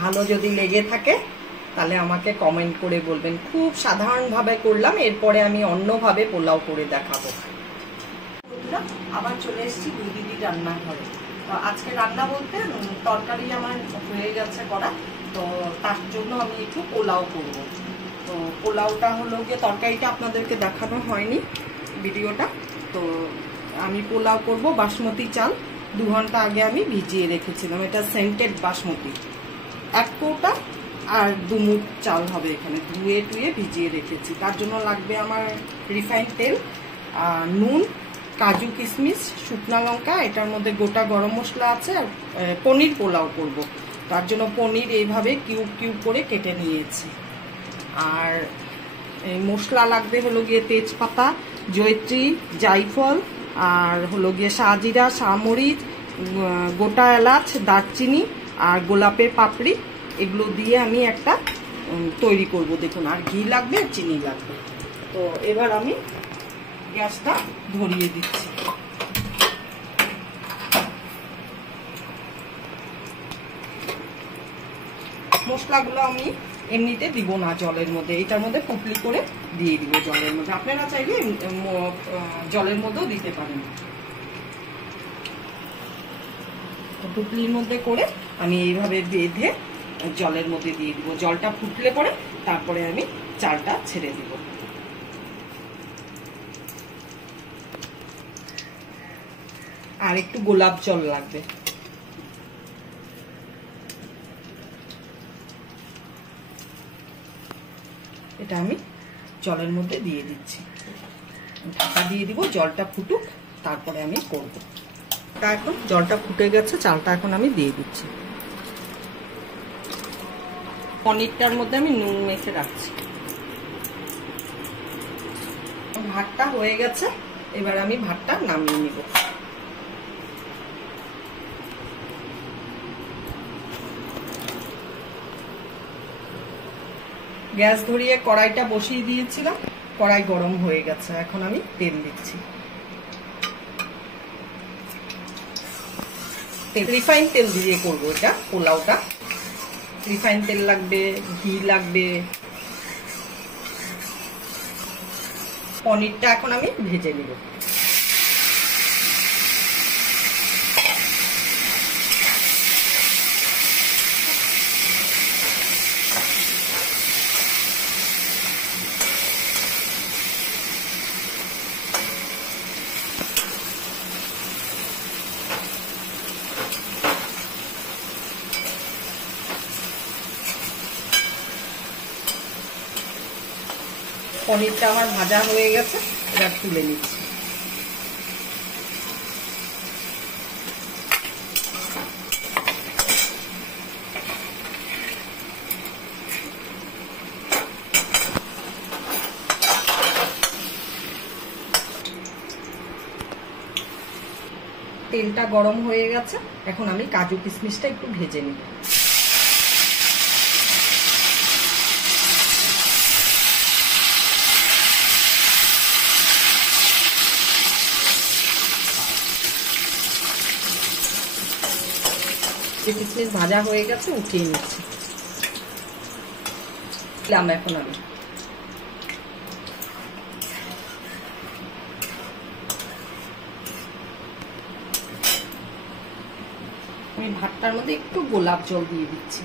ভালো যদি লেগে থাকে তাহলে আমাকে কমেন্ট করে বলবেন। খুব সাধারণভাবে করলাম, এরপরে আমি অন্যভাবে পোলাও করে দেখাবো। আবার চলে এসেছি দুই দিদি রান্নাঘরে। তো আজকে রান্না বলতে তরকারি আমার হয়ে গেছে করা, তো তার জন্য আমি একটু পোলাও করব। তো পোলাওটা হলো গিয়ে, তরকারিটা আপনাদেরকে দেখানো হয়নি ভিডিওটা। তো আমি পোলাও করব বাসমতি চাল 2 ঘন্টা আগে আমি ভিজিয়ে রেখেছিলাম। এটা সেন্টেড বাসমতি 1 কৌটা, আর 2 মুঠ চাল হবে এখানে, ধুয়ে টুয়ে ভিজিয়ে রেখেছি। তার জন্য লাগবে আমার রিফাইন্ড তেল, নুন, কাজু কিশমিশ, শুকনা লঙ্কা, এটার মধ্যে গোটা গরম মশলা আছে, আর পনির পোলাও করব। তার জন্য পনির এইভাবে কিউব কিউব করে কেটে নিয়েছি। আর মশলা লাগবে হলো গিয়ে তেজপাতা, জয়ত্রী, জায়ফল, আর হলো গিয়ে শাহজিরা, শাহমরিচ, গোটা এলাচ, দারচিনি আর গোলাপের পাপড়ি, এগুলো দিয়ে আমি একটা তৈরি করব। দেখুন, আর ঘি লাগবে আর চিনি লাগবে। তো এবার আমি গ্যাসটা ধরিয়ে দিচ্ছি। মশলাগুলো আমি এমনিতে দিব না জলের মধ্যে, এটার মধ্যে পুটলি করে দিয়ে দিব জলের মধ্যে। আপনারা চাইলে জলের মধ্যেও দিতে পারেন। পুটলির মধ্যে করে আমি এইভাবে বেঁধে জলের মধ্যে দিয়ে দিব। জলটা ফুটলে পরে তারপরে আমি চালটা ছেড়ে দিব। আর একটু গোলাপ জল লাগবে। এটা আমি জলের মধ্যে দিয়ে দিচ্ছি, ঢাকা দিয়ে দিব, জলটা ফুটুক, তারপরে আমি করব। এখন জলটা ফুটে গেছে, চালটা এখন আমি দিয়ে দিচ্ছি। পনিরটার মধ্যে আমি নুন মেখে রাখছি। ভাতটা হয়ে গেছে, এবার আমি ভাতটা নামিয়ে নিব। গ্যাস ধরিয়ে কড়াইটা বসিয়ে দিয়েছিলাম, কড়াই গরম হয়ে গেছে। এখন আমি তেল দিচ্ছি। রিফাইন তেল দিয়ে করবো এটা পোলাওটা। রিফাইন তেল লাগবে, ঘি লাগবে। পনিরটা এখন আমি ভেজে নিব। পনিরটা আমার ভাজা হয়ে গেছে, এবার তুলে নিচ্ছি। তেলটা গরম হয়ে গেছে, এখন আমি কাজু কিশমিশটা একটু ভেজে নিব। কিশমিশ ভাজা হয়ে গেছে, উঠিয়ে নিচ্ছি। এখন আমি ভাতটার মধ্যে একটু গোলাপ জল দিয়ে দিচ্ছি।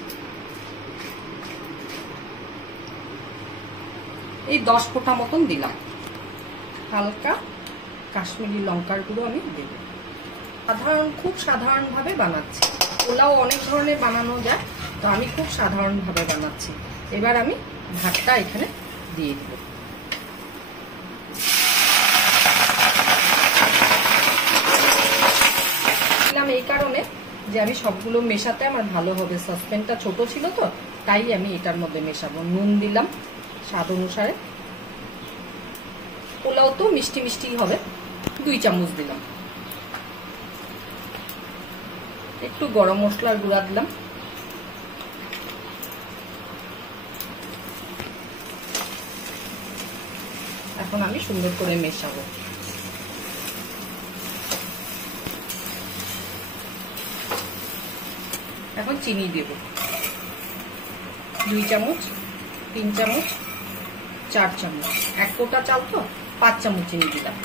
এই 10 ফোঁটা মতন দিলাম। হালকা কাশ্মীরি লঙ্কার গুঁড়ো আমি দেব। খুব সাধারণভাবে বানাচ্ছি। পোলাও অনেক ধরনের বানানো যায়, তো আমি খুব সাধারণভাবে বানাচ্ছি। এবার আমি ভাতটা এখানে দিয়ে দেব। এই কারণে যে আমি সবগুলো মেশাতে আমার ভালো হবে। সসপ্যানটা ছোট ছিল তো, তাই আমি এটার মধ্যে মেশাবো। নুন দিলাম স্বাদ অনুসারে। পোলাও তো মিষ্টি মিষ্টি হবে, 2 চামচ দিলাম। একটু গরম মশলার গুঁড়া দিলাম। এখন আমি সুন্দর করে মেশাবো। এখন চিনি দেব। 2 চামচ, 3 চামচ, 4 চামচ, 1 কোটা চাল তো 5 চামচ চিনি দিলাম।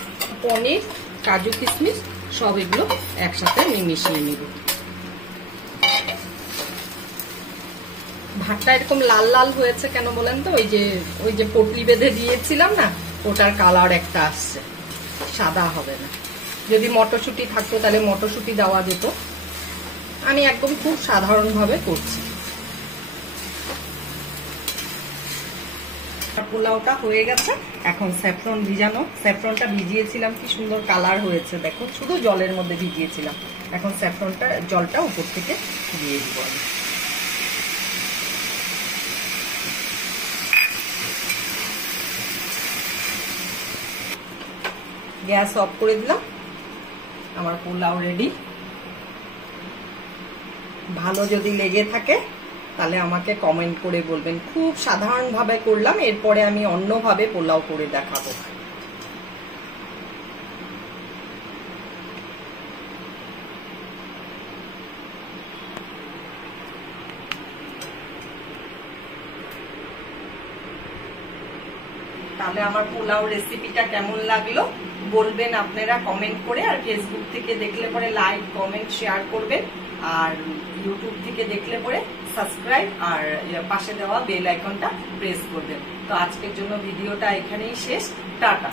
পনির, কাজু, কিশমিশ সব এগুলো একসাথে আমি মিশিয়ে নিব। ভাতটা এরকম লাল লাল হয়েছে কেন বলেন তো? ওই যে পটলি বেঁধে দিয়েছিলাম না, ওটার কালার একটা আসছে, সাদা হবে না। যদি মটরশুঁটি থাকতো তাহলে মটরশুঁটি দেওয়া যেত। আমি একদম খুব সাধারণভাবে করছি। পোলাওটা হয়ে গেছে। এখন স্যাফরন ভিজানো, স্যাফরনটা ভিজিয়েছিলাম, কি সুন্দর কালার হয়েছে দেখো, শুধু জলের মধ্যে ভিজিয়েছিলাম। এখন স্যাফরনটা জলটা উপর থেকে দিয়ে দিব আমি। গ্যাস অফ করে দিলাম, আমার পোলাও রেডি। ভালো যদি লেগে থাকে তাহলে আমাকে কমেন্ট করে বলবেন। খুব সাধারণভাবে করলাম, এরপরে আমি অন্যভাবে পোলাও করে দেখাবো। তাহলে আমার পোলাও রেসিপিটা কেমন লাগলো বলবেন আপনারা কমেন্ট করে। আর ফেসবুক থেকে দেখলে পরে লাইক, কমেন্ট, শেয়ার করবেন। আর ইউটিউব থেকে দেখলে পরে সাবস্ক্রাইব আর পাশে দেওয়া বেল আইকনটা প্রেস করবেন। তো আজকের জন্য ভিডিওটা এখানেই শেষ। টাটা।